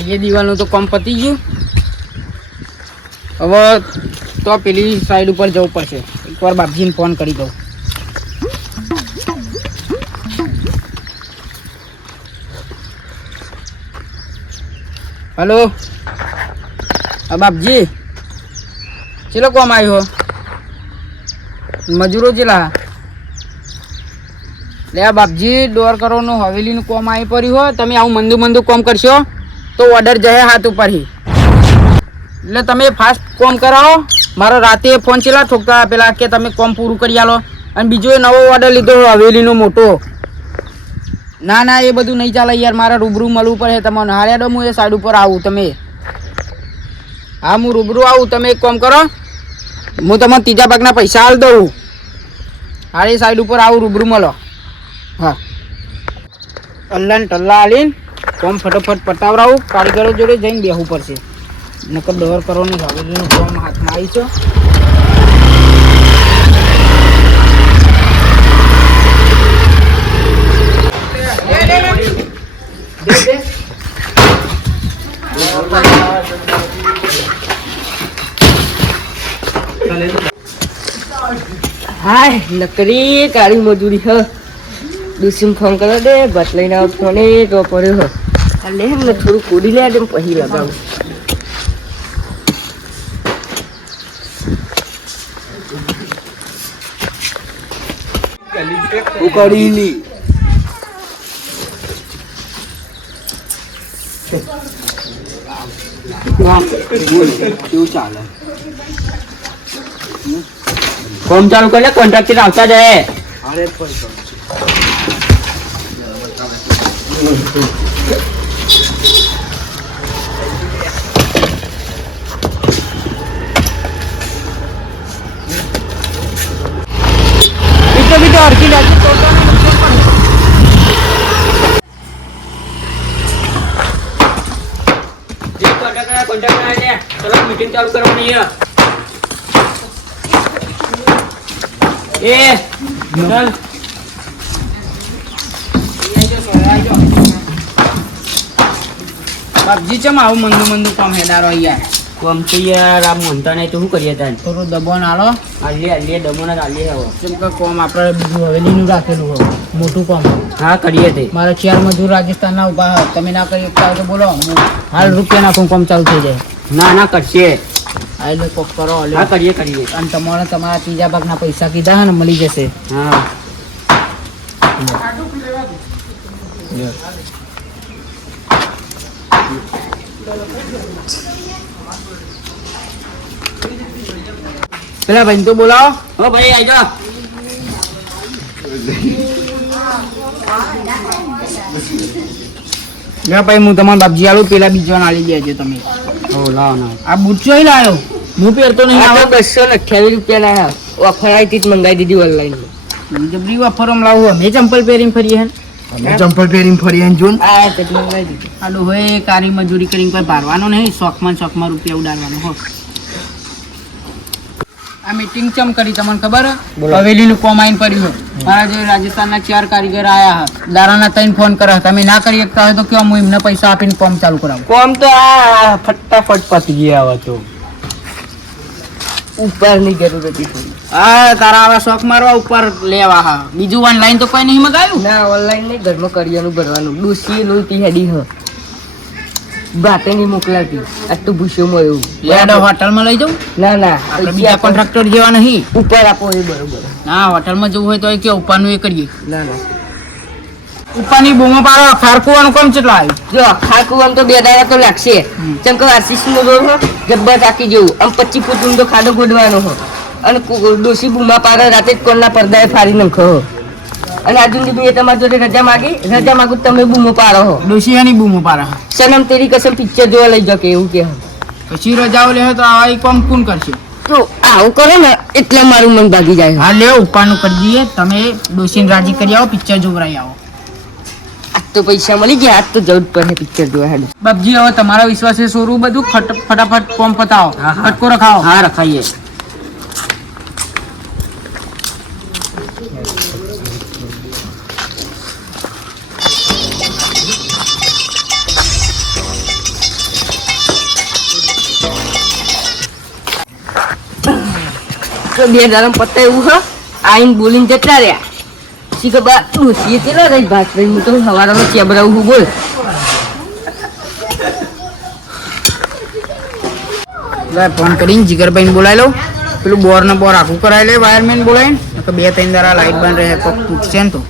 પાડીએ દિવાલનું તો કામ પતી ગયું. હવે તો પેલી સાઈડ ઉપર જવું પડશે. એકવાર બાપજીને ફોન કરી દઉં. હલો હા બાપજી, ચેલો કોમ આવ્યો મજૂરો ચેલા? લે બાપજી, દોર કરોડનું હવેલીનું કોમ આવી પડ્યું હોય તમે આવું મંદુ મંદુ કોમ કરશો? તો ઓર્ડર જશે હાથ ઉપરથી એટલે તમે ફાસ્ટ કોમ કરાવો. મારો રાતે ફોન ચેલા ઠોકતા પેલા કે તમે કોમ પૂરું કરી આલો. અને બીજો એ નવો ઓર્ડર લીધો હવેલીનો મોટો. ના ના, એ બધું નહીં ચાલે યાર. મારે રૂબરૂ મળવું પડે તમને હાર્યા હું એ સાઈડ ઉપર આવું તમે. હા, હું રૂબરૂ આવું. તમે એક કામ કરો. હું તમને ત્રીજા ભાગના પૈસા હાલ દઉં. હારે સાઈડ ઉપર આવું, રૂબરૂ મળો. હા. અલ્લાન, ટલ્લા હાલીને કોમ ફટોફટ પટાવરાવું, કારીગરો જોડે જઈને બેહવું પડશે. નકર દોર કરવાની હવેલીનું કોમ હાથમાં આવી છે. હાય, નકરી કાળી મજૂરી, હ. દુસીમ ફોન કરો દે બસ લઈને આવ એ તો પડ્યો હો. આ લે ને થોડું કૂડી લે દે પછી લગાવું. ઉકળીલી કેવું ચાલે? ફોન ચાલુ કરે કોન્ટ્રાક્ટર આવતા જાય. અરે પણ બીજો બીજો હરકી લાગી તો તો ને નુકસાન પણ. મીટિંગ ચાલુ કરવાની એ ચાલ બાપજી ચમ આવું મંદુ મંદુ કામ હેડારો યાર કોમ તો યાર આ મોનતા નહીં તો શું કરીએ તાન? થોડું દબાણ આલો આલીએ આલીએ જ આલીએ હવે. ચમ કે કોમ આપણે બીજું હવેલીનું રાખેલું હોય. મોટું કોમ. હા કરીએ તે. મારા ચાર મજૂર રાજસ્થાનના ઊભા તમે ના કરી શકતા તો બોલો. હાલ રૂપિયા નાખું કોમ ચાલુ થઈ જાય. ના ના કરશે. આ એટલે કોક કરો હા કરીએ કરીએ. અને તમારે તમારા ત્રીજા ભાગના પૈસા કીધા હે ને મળી જશે. હા. પેલા ભાઈ તો બોલાવો. હો ભાઈ આઈ જાઓ. ના ભાઈ હું તમારા બાપજી આલું પેલા બીજો ના લઈ દેજો તમે. ઓ લાવો ના આ બુચ્ચો ચોઈ લાયો. હું પહેરતો નહીં આવો બસો ને અઠ્યાવીસ રૂપિયા લાયા. ઓફર આવી હતી મંગાવી દીધી ઓનલાઈન જબરી વાફરમ લાવું. અમે ચંપલ પહેરીને ફરીએ હે અમે ચંપલ પહેરીને ફરી આઈને જોન. આ તેથી મંગાવી દીધી. આલું હોય કારી મજૂરી કરીને કોઈ ભારવાનો નહીં શોખમાં શોખમાં રૂપિયા ઉડાડવાનો હો. આ મીટિંગ ચમ કરી તમને ખબર? હવેલીનું કોમ આઈને પડ્યું. મારા જે રાજસ્થાનના ચાર કારીગર આયા હતા દારાના ત્રણ ફોન કર્યા. તમે ના કરી શકતા હોય તો કયો? હું એમને પૈસા આપીને કોમ ચાલુ કરાવું. કોમ તો આ ફટાફટ પતી ગયા હતો તો. ઉપરની જરૂર હતી. આ તારા આવા શોખ મારવા ઉપર લેવા હા. બીજું ઓનલાઈન તો કોઈ નહીં મગાવ્યું? ના ઓનલાઈન નહીં ઘરમાં કરિયાનું ભરવાનું. ડૂસી નું તી હેડી હ. બાતે નહીં મોકલાતી. આટલું ભૂસ્યો મળ્યું. લેડો હોટલમાં લઈ જાઉં. ના ના. આપણે બીજા કોન્ટ્રાક્ટર જેવા નહીં. ઉપર આપો એ બરોબર. ના હોટલમાં જવું હોય તો એ કે ઉપરનું એ કરીએ. ના ના. ઉપરની બૂમો પાડો ખારકુવાનું કોમ કેટલા આવ્યું? જો ખારકુવાનું તો બે દાડા તો લાગશે. ચમકો આરસીસી નો રોડ જબ્બર ટાંકી જેવું. આમ પચીસ ફૂટ ઊંડો ખાડો ગોડવાનો હો. અને ડોશી બૂમા પાડે રાતે જ કોણના પડદાએ ફાડી નાખો. અને આજુ સુધી એ તમારી જોડે રજા માગી. રજા માગું તમે બૂમો પાડો. હો ડોશિયાની બૂમો પાડે. સનમ તેરી કસમ પિક્ચર જોવા લઈ કે એવું કે. પછી રજાઓ લે તો આવા કોમ કોણ કરશે? તો આવું કરો ને એટલે મારું મન ભાગી જાય. હા લે ઉપાનું કરી દઈએ. તમે ડોશીને રાજી કરી આવો પિક્ચર જોવરાઈ આવો. આજ તો પૈસા મળી ગયા આજ તો જવું જ પડે પિક્ચર જોવા હાલ બાપજી હવે તમારા વિશ્વાસે સોરું બધું? ફટ- ફટાફટ કોમ પતાવો. ફટકો રખાવો. હા રખાઈએ. કે બે દાડા પત્તા એવું હ? આઈને બોલીને જતા રહ્યા. શી ખબર? ડોસીએ કેટલા રહી? ભાત રહી હું તો સવારમાં ચેબરાવું હું બોલ. ફોન કરીને જીગરભાઈને બોલાવી લઉં. પેલું બોર ને બોર આખું કરાવી લે, વાયરમેન બોલાવીને તો બે, ત્રણ દાડા લાઈટ બંધ રહે તો તૂટશે ને તો.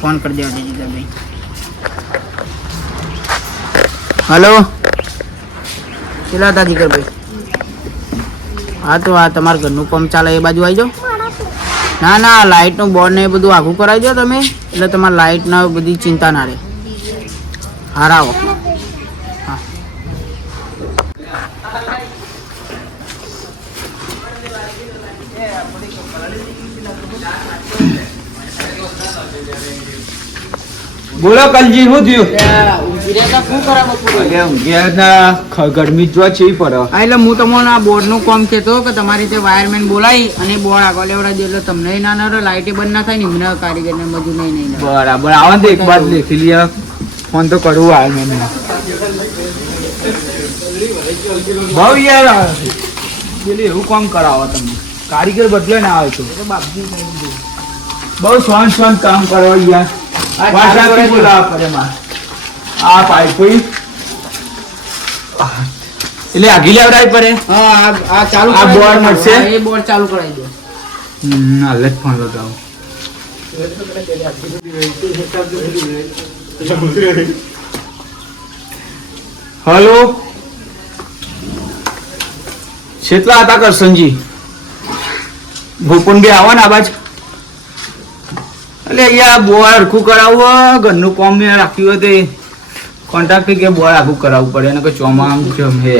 ફોન કરી દેવા દે જીગરભાઈ. હલો? કેટલા હતા જીગરભાઈ? હા તો આ તમારા ઘરનું કામ ચાલે એ બાજુ આવી જાઓ. ના ના લાઇટનું બોર્ડ ને એ બધું આખું કરાવી દો તમે એટલે તમારે લાઇટના બધી ચિંતા ના રહે. હારા આવો હા. બોલો કલજી શું થયું? ગરમી જ જો પડે. હા એટલે હું તમને આ બોર્ડનું કામ કહેતો કે તમારી રીતે વાયરમેન બોલાવી અને બોર્ડ આગળ લેવડાવી એટલે તમને ના ના લાઇટે બંધ ના થાય ને એમને કારીગરને મજૂર નહીં નહીં બરાબર આવો ને એક બાદ લેખી લઈએ ફોન તો કરવું બહુ યાર એવું કામ કરાવો તમે. કારીગર બદલે ના આવે તો બહુ સોન સોન કામ કરો યાર. કરી પડે મારે. આ પાઇપ એટલે આગી લેવડાવી પડે? હા આ- ચાલુ આ બોર્ડ મળશે? એ બોર્ડ ચાલુ કરાવી દો. ના લેટ ફોન લગાવો. હલો? છેટલા હતા કરશનજી ભૂપુન બે આવો ને આ બાજુ. એટલે અહીંયા બોર હરખું કરાવવો ઘરનું કોમ મેં રાખ્યું હોય તે કોન્ટ્રાક્ટ કે બોર આખું કરાવવું પડે એને કોઈ ચોમામ જમે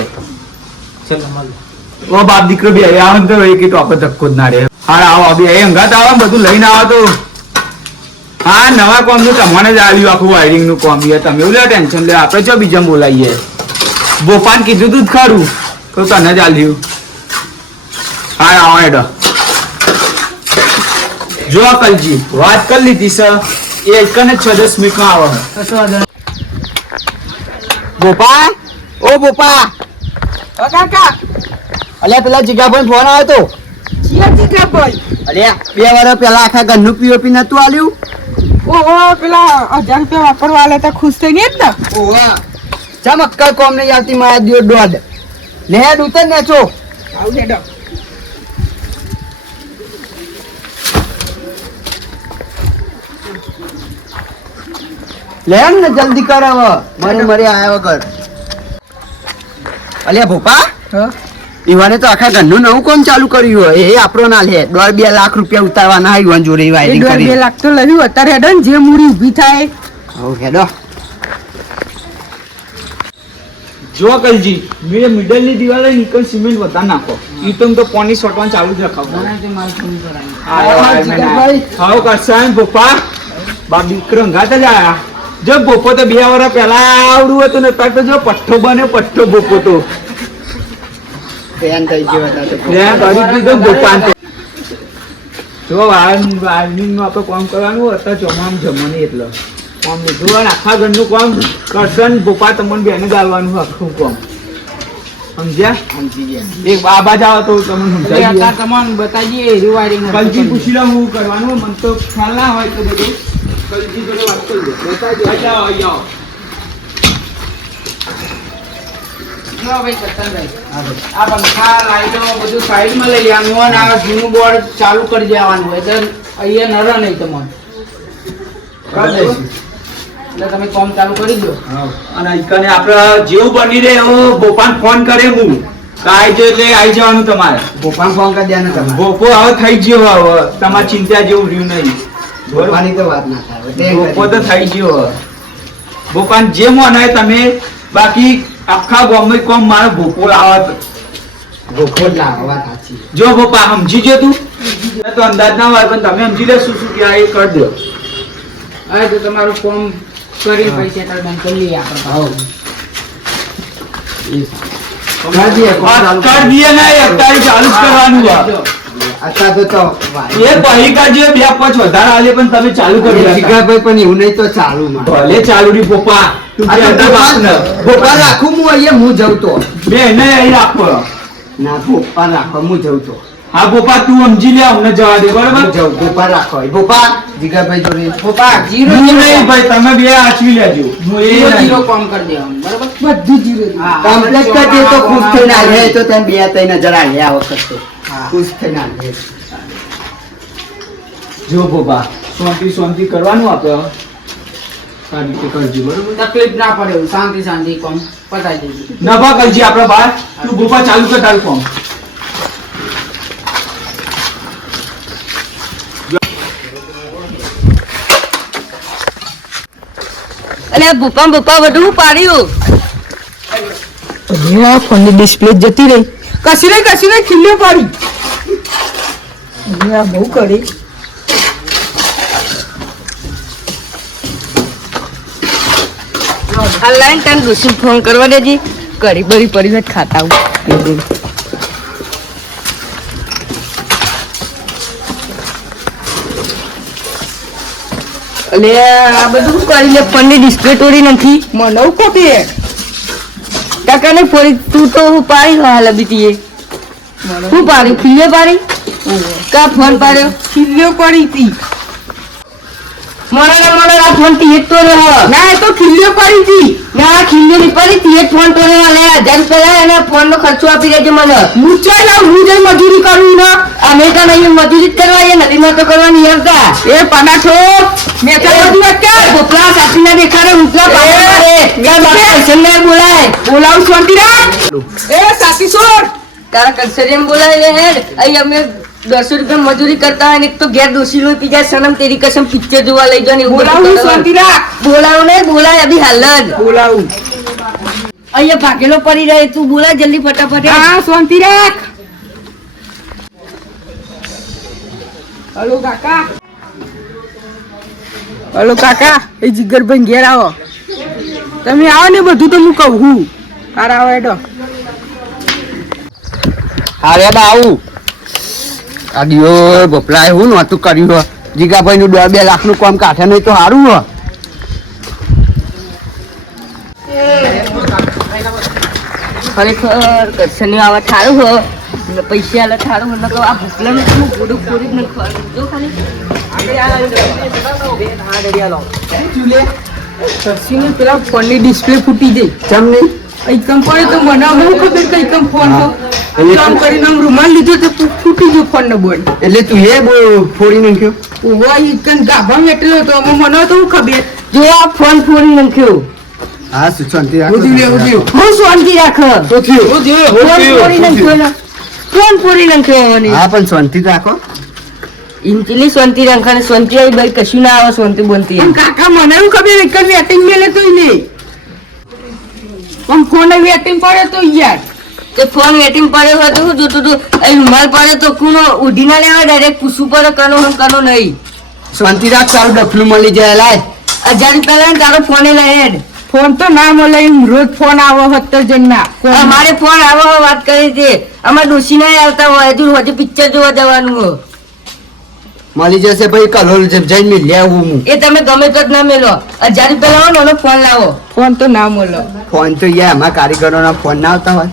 ઓ બાપ દીકરો બે આવે ને તો એક ટોપ ધક્કો જ ના રે હા આવો બે એ અંગાત આવો બધું લઈને આવો તો. હા નવા કોમનું તમને જ આવ્યું આખું વાયરિંગનું કોમ. તમે એવું લે ટેન્શન લે આપણે જો બીજા બોલાવીએ. બોપાન કીધું તું જ ખરું. તો તને જ આલ્યું. હા આવો એડો જો કલજી વાત કરી લીધી સર. એ એક ને છ દસ મિનિટમાં આવો. બોપા ઓ ઓ કાકા. અલ્યા પેલા જીગાભાઈ ફોન આવ્યો તો. જીગાભાઈ? અલ્યા બે વર્ષ પેલા આખા ઘરનું પીઓપી નતું આલ્યું? ઓહો પેલા હજાર રૂપિયા વાપરવા આલે તો ખુશ થઈ નહીં જ ને? ઓહો. ચમક્કર કોમ નહીં આવતી મારા દિયો દોઢ. લે હેડ ઉતર ને છો આવું હેડ ને જલ્દી કર હવે મારે મરી આયા વગર. અલ્યા ભોપા ઈવાને તો આખા ઘરનું નવું કામ ચાલુ કર્યું હોય. એ આપણો ના લે દોઢ બે લાખ રૂપિયા ઉતારવાના ઈવાન જોડે વાયરિંગ કરી બે લાખ તો લખ્યું. અત્યારે હેડો ને જે મૂડી ઊભી થાય. હવ હેડો. જો કલજી મેં મિડલની દિવાલે નીકળ સિમેન્ટ વધા નાખો. ઈ તો તો પાણી છોટવાનું ચાલુ જ રખાવ. હા કરશન પપ્પા બાપ દીકરો જ આયા. જો બોપો તો બે વર્ષ પહેલા આવડું હતું ને તો જો પઠ્ઠો બને પઠ્ઠો બોપો તો. ફેન થઈ ગયો હતા જો આપણે કામ કરવાનું અત્યારે ચોમામ જમવાની એટલે. કામ લીધું અને આખા ઘરનું કામ કરશન બોપા તમને બેને ગાલવાનું આખું કામ. સમજ્યા? સમજી ગયા. એક બાબા જાવ તો તમને સમજાવી તમને બતાવીએ પૂછી લઉં હું કરવાનું મને તો ખ્યાલ ના હોય તો બધું. કલજી લઈ લેવાનું અને આ જૂનું બોર્ડ ચાલુ કરી દેવાનું એટલે અહીંયા નર નહીં તમને એટલે તમે કોમ ચાલુ કરી દો અને કને આપણે જેવું બની રહે એવો ફોન કરે હું જો એટલે આવી જવાનું તમારે ગોપાલ ફોન કરી દેવાનું તમારે ભોપો હવે થઈ ગયો હવે. તમારે ચિંતા જેવું રહ્યું નહીં. ભોપાની તો વાત ના થાય. તે તો થઈ ગયો. હવે. જે મનાય તમે બાકી આખા ગામમાં કોમ મારો ભોપો લાવત ભોપો જ સાચી. જો પપ્પા સમજી ગયો તું? તો અંદાજ ના હોય પણ તમે સમજી લે શું શું કે એ કરી દો. હવે તો તમારું ફોર્મ કરી પૈસા તરત કરી લઈએ આપણે. ચાલુ કરવાનું અત્યારે તો તો એ પહી જે બે પાંચ વધારે આલે પણ તમે ચાલુ કરી. જીગાભાઈ પણ એવું નહીં તો ચાલુ માં. ભલે ચાલુ રી પોપા. ભોપાલ રાખું હું અહીંયા હું જઉં તો. બે એને અહીં રાખો. ના પોપા રાખો હું જઉં તો. હા ગોપા તું સમજી લે અમને જવા દે બરોબર? જાઉં ગોપા રાખો. ગોપા જીગાભાઈ જોડે. ગોપા જીરો નહીં ભાઈ તમે બે આચવી લેજો. હું એ જીરો કામ કરી દેવાનું બરાબર? બધું જીરો કમ્પ્લેટ દે તો ખુશ થઈને આવે તો ત્યાં બે ત્રણ હજાર આલે આ વખત. ખુશ થઈને આલે જો બોબા શાંતિ શાંતિ કરવાનું આપણે સારી રીતે કરજો બરોબર? તકલીફ ના પડે એવું શાંતિ શાંતિ કોમ પતાવી દેજો. નભા કરજી આપણે બહાર તું ગોપા ચાલુ કર તારું કોમ. અલે ભૂપા ભૂપા બધું પાડ્યું ફોનની ડિસ્પ્લે જતી રહી. કશી રહી કશી નહીં ખીલ્યો પડી. બહુ કરી. આ લાઈન તને દોશી ફોન કરવા દેજી. કરી બરી પડી હોય ખાતા આવું. અલે, આ બધું કરીને ફોનની ડિસ્પ્લે તોડી નથી મને કોપી કાકાને ફોડી તું તો હું પાડી હાલ બીતી હું પાડી? ખીલે પાડી? કા ફોન પાડ્યો? ખીલ્યો પડી હતી ને મને આ ફોનથી તો રહ્યો ના તો ખીલ્યો પડી હતી. ના ખીલે ની પડી એક ફોન તો રહ્યો લે. હજાર રૂપિયા એને ફોન નો ખર્ચો આપી દેજો મને. હું ચાલ આવું હું જઈ મજૂરી કરું ને. અમે તો નહીં મજૂરી જ કરવા એ નદી માં તો કરવાની હેરતા એ પનાઠો મેં તો બધી કર પોપલા સાચી ના દેખાડે ઊંચા પાડે પૈસા ના બોલાય. બોલાવું શાંતિ રાખ એ સાચી છોડ તારા કંસરિયમ બોલાય હે અહીં અમે દસો રૂપિયા મજૂરી કરતા હોય ને તો ઘેર દોશી લો પીજા સનમ તેરી કસમ પિક્ચર જોવા લઈ જવાની એવું બોલાવું શાંતિ રાખ. બોલાવું ને બોલાય અભી હાલ જ. બોલાવું. અહીંયા ભાગેલો પડી રહે તું બોલા જલ્દી ફટાફટ હા. શાંતિ રાખ. હલો કાકા. હલો કાકા એ જીગરભાઈ ઘેર આવો. તમે આવો ને બધું તો હું કહું. હું તાર આવો એડો હારે બા આવું. આ દિયો ગોપલાએ હું નહોતું કર્યું હો જીગાભાઈ નું બે લાખનું કામ કાઢે નહીં તો સારું હો ખરેખર આવા હો પૈસા આલે નકર આ ભૂખલાને શું ગોડું ફોડી જ નાખવાનું. જો ખાલી. પેલા ફોનની ડિસ્પ્લે ફૂટી જઈ ચમ નહીં? એકમ પડે તો મને ખબર કઈ કમ ફોન એટલે કામ કરીને આમ રૂમાલ લીધો તો તું ફૂટી ગયો ફોન નો બોર્ડ એટલે તું એ ફોડી નાખ્યો? ઓવા કન ગાભા મેટલો તો અમે મને તો ખબર? જો આ ફોન ફોડી નાખ્યો. હા સુ શાંતિ ઉધી લે, ઉધી હું શાંતિ રાખ. શું ઉધી ફોન ફોડી નાખ્યો ને. ફોન ફોડી નાખ્યો મને. હા પણ શાંતિ રાખો. ઇન્ચલી શાંતિ રાખવાની શાંતિ આવી ભાઈ કશું ના આવે શાંતિ બનતી પણ કાકા મને એવું ખબર? એક જ વેટિંગ મેલે તો નહીં. પણ ફોન વેટિંગ પડે તો યાર. તો ફોન વેટિંગ પડ્યો હોય તો શું જોતું તું અહીં રૂમાલ પડે તો કુનો ઉડી ના લેવા ડાયરેક્ટ પૂછવું પડે કનો હું કનો નહીં. શાંતિ રાખ તારું ડફલું મળી જાય લાય. હજાર રૂપિયા લઈને તારો ફોને લઈ હેડ ફોન તો ના મળે એમ રોજ ફોન આવો હતો જણ ના. અમારે ફોન આવો વાત કરી છે. અમારે ડોસી ના આવતા હોય હજુ હજુ પિક્ચર જોવા જવાનું હો મળી જશે ભાઈ કલોલ જઈને મેં લેવું હું. એ તમે ગમે તો જ ના મેલો. હજાર રૂપિયા લાવો ને ફોન લાવો. ફોન તો ના મળો. ફોન તો યાર અમારા કારીગરોના ફોન ના આવતા હોય.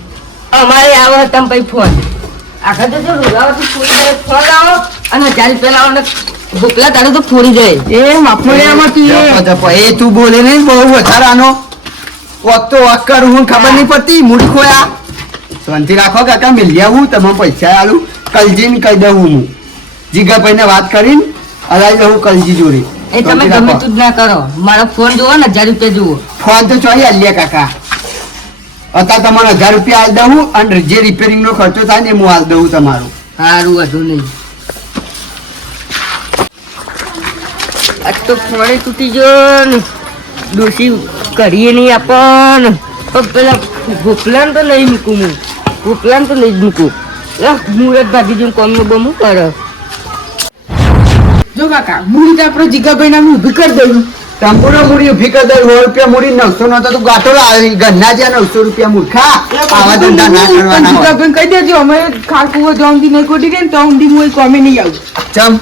અમારે આવો તમે ભાઈ ફોન. આખા તો જો રૂગાવો તો જાય ફોન આવો અને હજાર પેલા ને તારે તો ફોડી જાય એ મફળિયામાં તું એ. તું બોલે નહીં બહુ વધારાનો. તો વક કરું હું ખબર નહીં પડતી મૂર્ખો ખોયા શાંતિ રાખો કાકા મિલી આવું તમે પૈસા આલું. કલજીને કહી દઉં હું. જીગાભાઈને વાત કરીને અલાઈ દઉં કલજી જોડે. એ તમે ગમે. તું જ ના કરો. મારો ફોન જોવો ને હજાર રૂપિયા જુઓ ફોન તો ચોઈ અલ્યા કાકા. અત્યારે તમારે હજાર રૂપિયા આલ દઉં અને જે રિપેરિંગ નો ખર્ચો થાય ને હું આલ દઉં તમારું. સારું વધુ નહીં. આજ તો ફોડે તૂટી ગયો ને. ડોસી કરીએ નહીં આપણ. પણ પેલા ગોપલાન તો નહીં મૂકું હું. ગોપલાન તો નહીં જ મૂકું. મુરત ભાગી જઈને કોમનું બમું કરે. જો કાકા મૂડી તો આપણો જીગાભાઈ નામ ઊભી કરી દઉં? સંપૂર્ણ મૂડી ઊભી કરી દઉં સો રૂપિયા મૂડી નવસો નો તો ગાંઠો ગન્ના જ્યાં નવસો રૂપિયા મૂર્ખા આવા ધંધા ના કરવાના કહી દેજો અમે ખાકુઓ જો ઊંધી નહીં ખોટી ગઈ તો ઊંધી હું કોમે નહીં આવું. ચમ